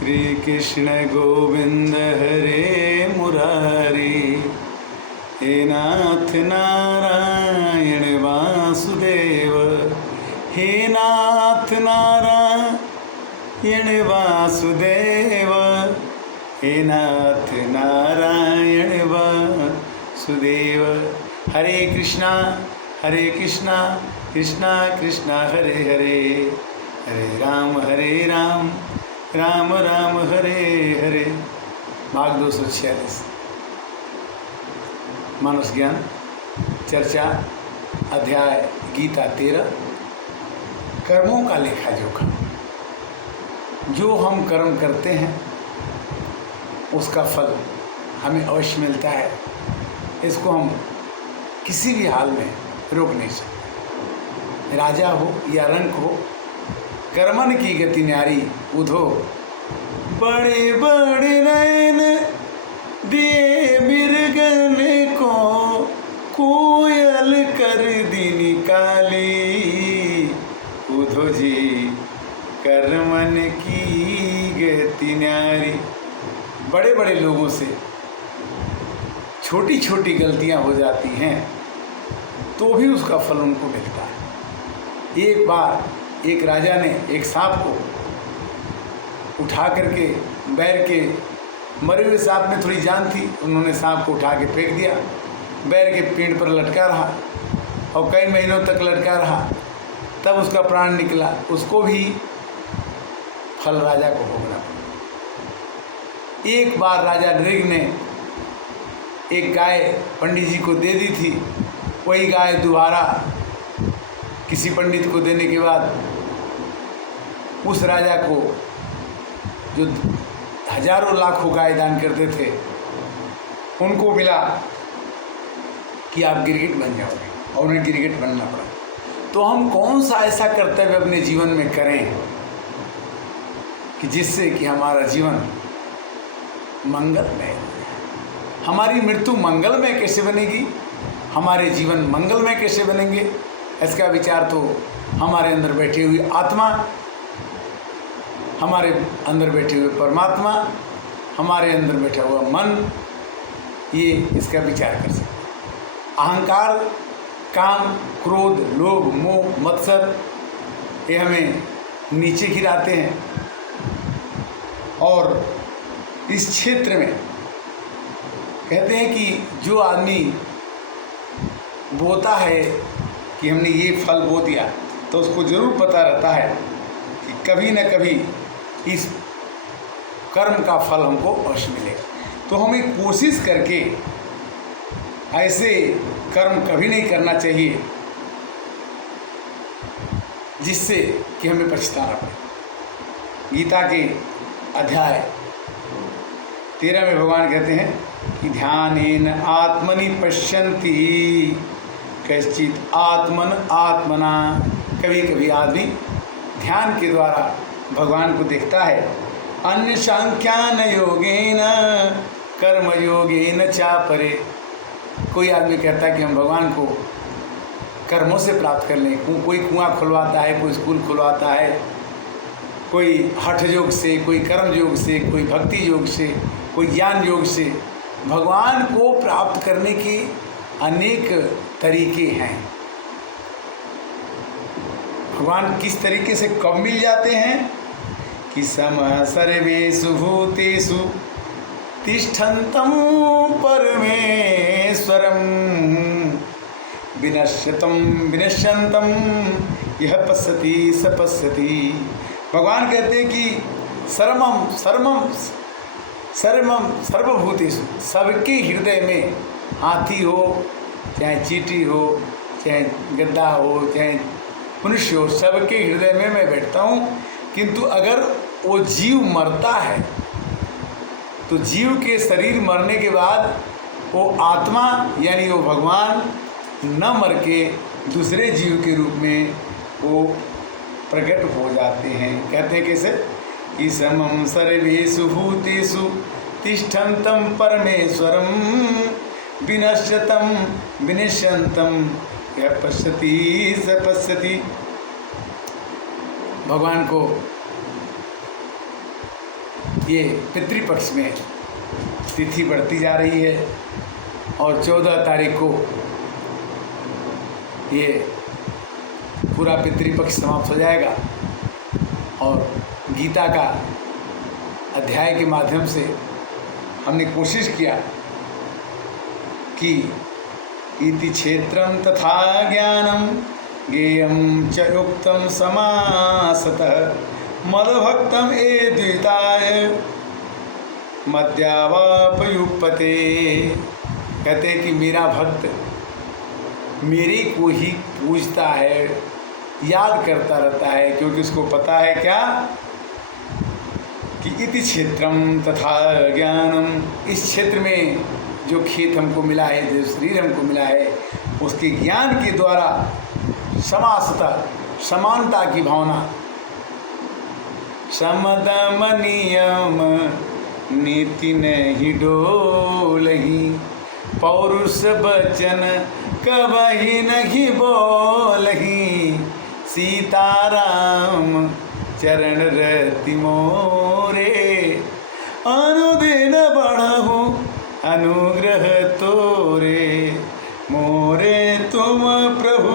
श्री कृष्ण गोविंद हरे मुरारी, हे नाथ नारायण वासुदेव, हे नाथ नारायण वासुदेव, हे नाथ नारायण वासुदेव। हरे कृष्णा कृष्णा कृष्णा हरे हरे, हरे राम राम राम हरे हरे। भाग 246 मानस ज्ञान चर्चा, अध्याय गीता 13। कर्मों का लेखा जोखा। जो हम कर्म करते हैं उसका फल हमें अवश्य मिलता है। इसको हम किसी भी हाल में रोक नहीं सकते। राजा हो या रंक हो, कर्मन की गति न्यारी उधो। बड़े बड़े नैन दिए मृगन को, कोयल कर दी निकाली। उधो जी कर्मन की गति न्यारी। बड़े बड़े लोगों से छोटी छोटी गलतियां हो जाती हैं तो भी उसका फल उनको मिलता है। एक बार एक राजा ने एक सांप को उठा करके, बैर के मरे हुए सांप में थोड़ी जान थी, उन्होंने सांप को उठा के फेंक दिया। बैर के पेड़ पर लटका रहा और कई महीनों तक लटका रहा, तब उसका प्राण निकला। उसको भी फल राजा को भोगना पड़ा। एक बार राजा नृग ने एक गाय पंडित जी को दे दी थी। वही गाय दोबारा किसी पंडित को देने के बाद उस राजा को, जो हजारों लाखों गाय दान करते थे, उनको मिला कि आप गिरगिट बन जाओगे, और उन्हें गिरगिट बनना पड़ा। तो हम कौन सा ऐसा कर्तव्य अपने जीवन में करें कि जिससे कि हमारा जीवन मंगलमय हो। हमारी मृत्यु मंगलमय कैसे बनेगी, हमारे जीवन मंगलमय कैसे बनेंगे, इसका विचार तो हमारे अंदर बैठी हुई आत्मा, हमारे अंदर बैठे हुए परमात्मा, हमारे अंदर बैठा हुआ मन, ये इसका विचार कर सकते हैं। अहंकार, काम, क्रोध, लोभ, मोह, मत्सर, ये हमें नीचे गिराते हैं। और इस क्षेत्र में कहते हैं कि जो आदमी बोता है कि हमने ये फल बो दिया, तो उसको ज़रूर पता रहता है कि कभी न कभी इस कर्म का फल हमको अवश्य मिलेगा। तो हमें कोशिश करके ऐसे कर्म कभी नहीं करना चाहिए जिससे कि हमें पछताना पड़े। गीता के अध्याय 13 में भगवान कहते हैं कि ध्यानेन आत्मनि पश्यन्ति कश्चित आत्मन आत्मना। कभी कभी आदमी ध्यान के द्वारा भगवान को देखता है। अन्य सांख्यान योगेन कर्म योगेन चापरे। कोई आदमी कहता है कि हम भगवान को कर्मों से प्राप्त कर लें। कोई कुआं खुलवाता है, कोई स्कूल खुलवाता है, कोई हठ योग से, कोई कर्म योग से, कोई भक्ति योग से, कोई ज्ञान योग से। भगवान को प्राप्त करने के अनेक तरीके हैं। भगवान किस तरीके से कब मिल जाते हैं कि समः सर्वेषु भूतेषु तिष्ठन्तं परमेश्वरं विनश्यन्तं यः पश्यति स पश्यति। भगवान कहते हैं कि सर्वभूतेषु, सबके हृदय में, हाथी हो चाहे चींटी हो, चाहे गद्दा हो, चाहे मनुष्य हो, सबके हृदय में मैं बैठता हूँ। किंतु अगर वो जीव मरता है तो जीव के शरीर मरने के बाद वो आत्मा यानी वो भगवान न मर के दूसरे जीव के रूप में वो प्रकट हो जाते हैं। कहते हैं कैसे कि समं सर्वेषु भूतेषु तिष्ठन्तं परमेश्वरं विनश्यन्तं यः पश्यति स पश्यति। भगवान को ये पितृपक्ष में तिथि बढ़ती जा रही है और 14 तारीख को ये पूरा पितृपक्ष समाप्त हो जाएगा और गीता का अध्याय के माध्यम से हमने कोशिश किया कि इति क्षेत्रम तथा ज्ञानम ज्ञेयं च युक्तं समासतः मदभक्तं ये द्विताय मद्यावापयुपते। कहते कि मेरा भक्त मेरे को ही पूजता है, याद करता रहता है, क्योंकि उसको पता है क्या कि इति क्षेत्रम तथा ज्ञानम, इस क्षेत्र में जो खेत हमको मिला है, जो शरीर हमको मिला है, उसके ज्ञान के द्वारा समासता, समानता की भावना, समदम नियम नीति नहीं डोलही, पौरुष बचन कबही नहीं बोलही, सीताराम चरण रति मोरे, अनुदिन बढ़हु अनुग्रह तोरे, मोरे तुम प्रभु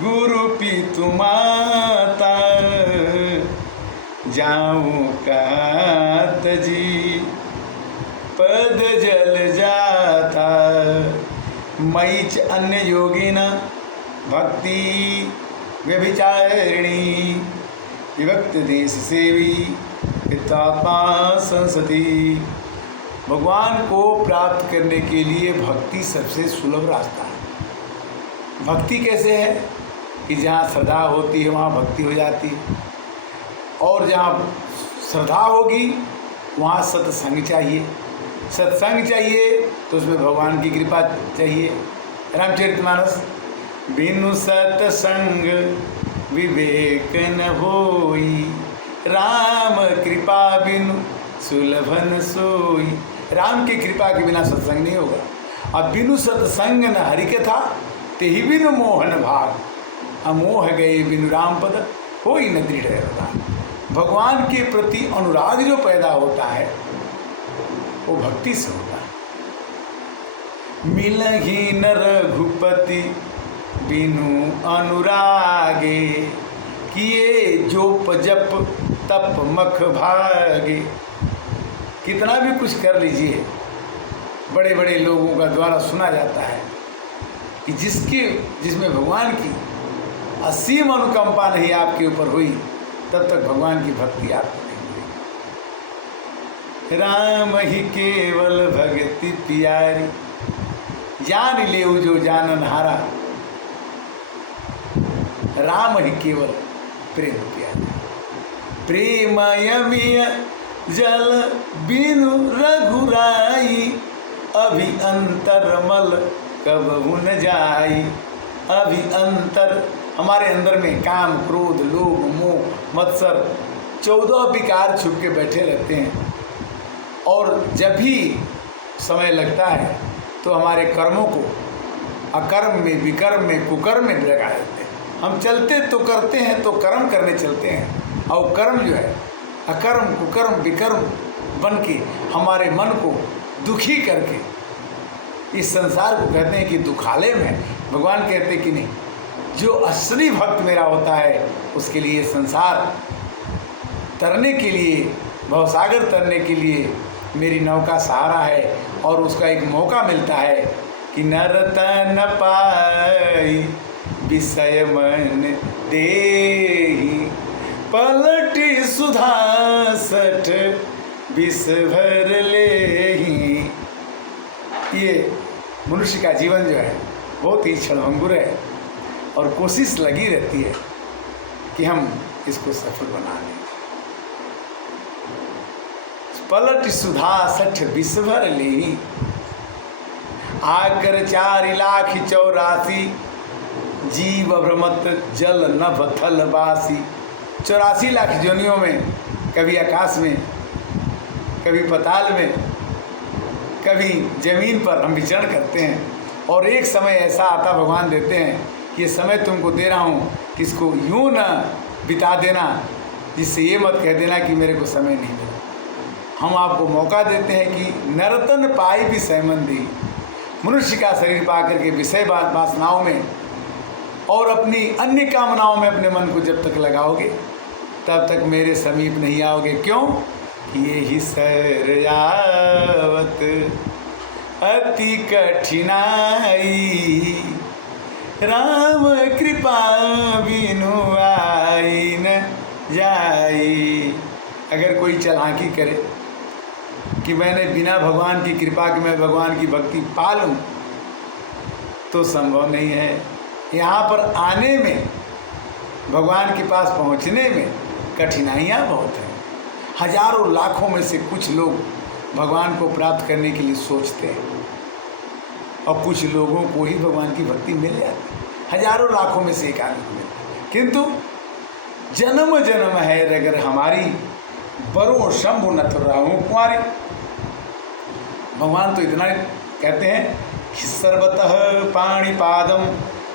गुरु पितु माता, जाऊं कात जी पद जल जाता, मई च अन्य योगिन भक्ति व्यभिचारिणी, विभक्त देश सेवी पितात्मा संसति। भगवान को प्राप्त करने के लिए भक्ति सबसे सुलभ रास्ता है। भक्ति कैसे है कि जहाँ श्रद्धा होती है वहाँ भक्ति हो जाती है, और जहाँ श्रद्धा होगी वहाँ सत्संग चाहिए, सत्संग चाहिए तो उसमें भगवान की कृपा चाहिए। रामचरितमानस, बिनु सत्संग विवेक न होई, राम कृपा बिनु सुलभन सोई। राम की कृपा के बिना सत्संग नहीं होगा। अब बिनु सत्संग न हरि कथा, तेहि बिनु मोहन भाग, अमोह गए बिनु राम पद, होई न दृढ़ रहता। भगवान के प्रति अनुराग जो पैदा होता है वो भक्ति से होता है। मिलहि न रघुपति बिनु अनुरागे, किए जोप जप तप मख भागे। कितना भी कुछ कर लीजिए, बड़े बड़े लोगों का द्वारा सुना जाता है कि जिसमें भगवान की असीम अनुकंपा नहीं आपके ऊपर हुई, तब तक भगवान की भक्ति आपको नहीं हुई। राम ही केवल भक्ति प्यारी, जान लेऊ जो जानन हारा, राम ही केवल प्रेम प्यारी। प्रेमयमिय जल बिनु रघुराई, अभी अंतर मल कबहु न जाई। अभी अंतर, हमारे अंदर में काम क्रोध लोभ मोह मत्सर 14 विकार छुप के बैठे रहते हैं, और जब भी समय लगता है तो हमारे कर्मों को अकर्म में विकर्म में कुकर्म में लगा देते हैं। हम चलते तो करते हैं तो कर्म करने चलते हैं, और कर्म जो है अकर्म कुकर्म विकर्म बन के हमारे मन को दुखी करके इस संसार को कहते हैं कि दुखालय में। भगवान कहते कि नहीं, जो असली भक्त मेरा होता है उसके लिए संसार तरने के लिए, भवसागर तरने के लिए मेरी नौका सहारा है, और उसका एक मौका मिलता है कि नरतन पाई विषय मन देहि, पलटी सुधा सठ विष भर लेहि। ये मनुष्य का जीवन जो है बहुत ही क्षणभंगुर है, और कोशिश लगी रहती है कि हम इसको सफल बना लें। पलट सुधा सठ विष भर लेहि, आकर 4,84,000 जीव भ्रमत जल नभ थल बासी। 84 लाख जोनियों में, कभी आकाश में, कभी पताल में, कभी जमीन पर हम विचरण करते हैं, और एक समय ऐसा आता भगवान देते हैं कि ये समय तुमको दे रहा हूँ, किसको यूँ न बिता देना जिससे ये मत कह देना कि मेरे को समय नहीं मिला। हम आपको मौका देते हैं कि नरतन पाई विषय मंदी, मनुष्य का शरीर पा करके विषय वासनाओं में और अपनी अन्य कामनाओं में अपने मन को जब तक लगाओगे तब तक मेरे समीप नहीं आओगे। क्यों? ये ही सरयावत अति कठिनाई, राम कृपा बिनु आई न जाई। अगर कोई चालाकी करे कि मैंने बिना भगवान की कृपा के मैं भगवान की भक्ति पा लूँ तो संभव नहीं है। यहाँ पर आने में, भगवान के पास पहुँचने में कठिनाइयाँ बहुत हैं। हजारों लाखों में से कुछ लोग भगवान को प्राप्त करने के लिए सोचते हैं और कुछ लोगों को ही भगवान की भक्ति मिल जाती है। हजारों लाखों में से एक आदमी को मिलती है। किंतु जन्म जन्म है अगर हमारी बरो शंभु न तो राहू कुंवारी। भगवान तो इतना कहते हैं कि सर्वतः पाणिपादम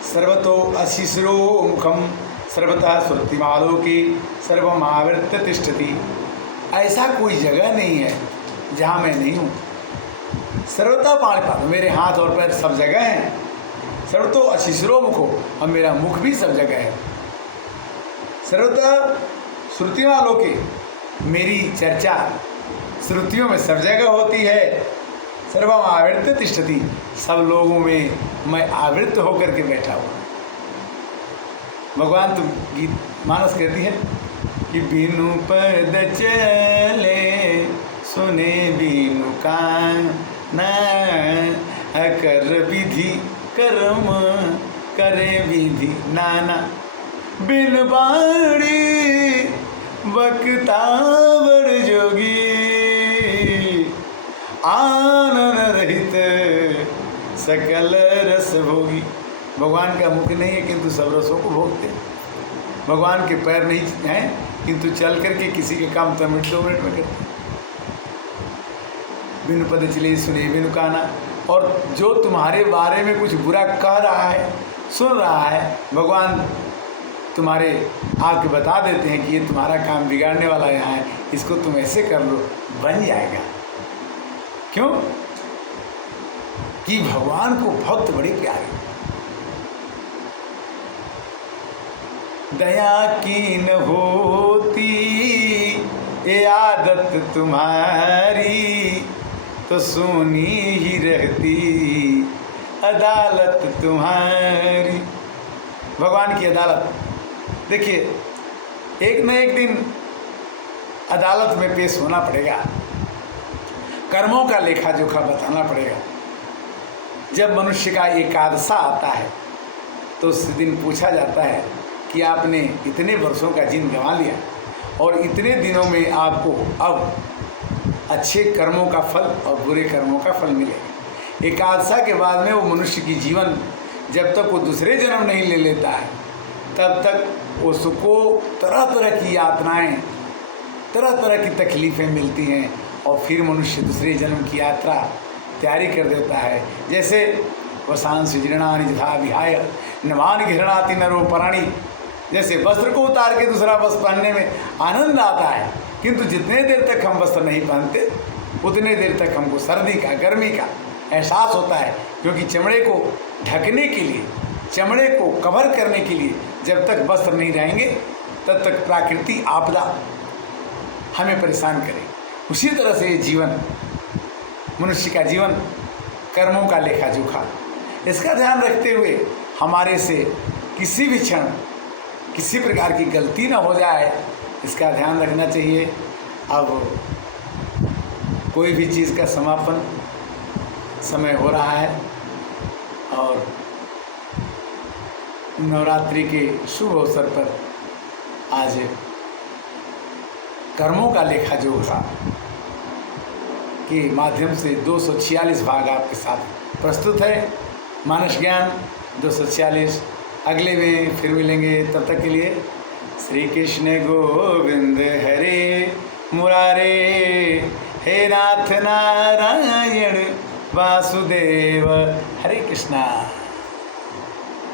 सर्वतो अशिशिरो मुखम सर्वतः श्रुतिमालोके सर्वमावृत्य तिष्ठति। ऐसा कोई जगह नहीं है जहाँ मैं नहीं हूँ। सर्वतः पाणिपादम, मेरे हाथ और पैर सब जगह हैं। सर्वतो अशिशिरो मुखो, और मेरा मुख भी सब जगह है। सर्वतः श्रुतिमालोके, मेरी चर्चा श्रुतियों में सब जगह होती है। सर्वम आवृत्य तिष्ठति, सब लोगों में मैं आवृत्त होकर के बैठा हुआ। भगवान तो गीत मानस कहती है कि बिनु पद चले सुने बिनु कान कर विधि कर्म करे विधि नाना, बिन बाणी बक्तावर जोगी आनन रहित सकल रस भोगी। भगवान का मुख नहीं है किंतु सब रसों को भोगते हैं। भगवान के पैर नहीं हैं किंतु चल करके किसी के काम 2 मिनट में करते हैं। बिनु पद चले सुने बिनु काना, और जो तुम्हारे बारे में कुछ बुरा कह रहा है, सुन रहा है, भगवान तुम्हारे आके बता देते हैं कि ये तुम्हारा काम बिगाड़ने वाला यहाँ है, इसको तुम ऐसे कर लो, बन जाएगा। क्यों? कि भगवान को भक्त बड़े प्यारे। दया की न होती ये आदत तुम्हारी, तो सुनी ही रहती अदालत तुम्हारी। भगवान की अदालत, देखिए एक न एक दिन अदालत में पेश होना पड़ेगा, कर्मों का लेखा जोखा बताना पड़ेगा। जब मनुष्य का एक हादसा आता है तो उस दिन पूछा जाता है कि आपने इतने वर्षों का जीवन गंवा लिया और इतने दिनों में आपको अब अच्छे कर्मों का फल और बुरे कर्मों का फल मिलेगा। एक हादसा के बाद में वो मनुष्य की जीवन जब तक वो दूसरे जन्म नहीं ले लेता है तब तक उसको तरह तरह की यातनाएं, तरह तरह की तकलीफ़ें मिलती हैं और फिर मनुष्य दूसरे जन्म की यात्रा तैयारी कर देता है। जैसे वसांस जीर्णानि यथा विहाय नवान घृणाति नरो पराणी, जैसे वस्त्र को उतार के दूसरा वस्त्र पहनने में आनंद आता है, किंतु जितने देर तक हम वस्त्र नहीं पहनते उतने देर तक हमको सर्दी का, गर्मी का एहसास होता है। क्योंकि चमड़े को ढकने के लिए, चमड़े को कवर करने के लिए जब तक वस्त्र नहीं रहेंगे तब तक प्राकृतिक आपदा हमें परेशान करे। उसी तरह से ये जीवन, मनुष्य का जीवन कर्मों का लेखा जोखा, इसका ध्यान रखते हुए हमारे से किसी भी क्षण किसी प्रकार की गलती ना हो जाए, इसका ध्यान रखना चाहिए। अब कोई भी चीज़ का समापन समय हो रहा है और नवरात्रि के शुभ अवसर पर आज कर्मों का लेखा जोखा के माध्यम से 246 भाग आपके साथ प्रस्तुत है। मानस ज्ञान 246। अगले में फिर मिलेंगे, तब तक के लिए श्री कृष्ण गोविंद हरे मुरारे, हे नाथ नारायण वासुदेव, हरे कृष्णा।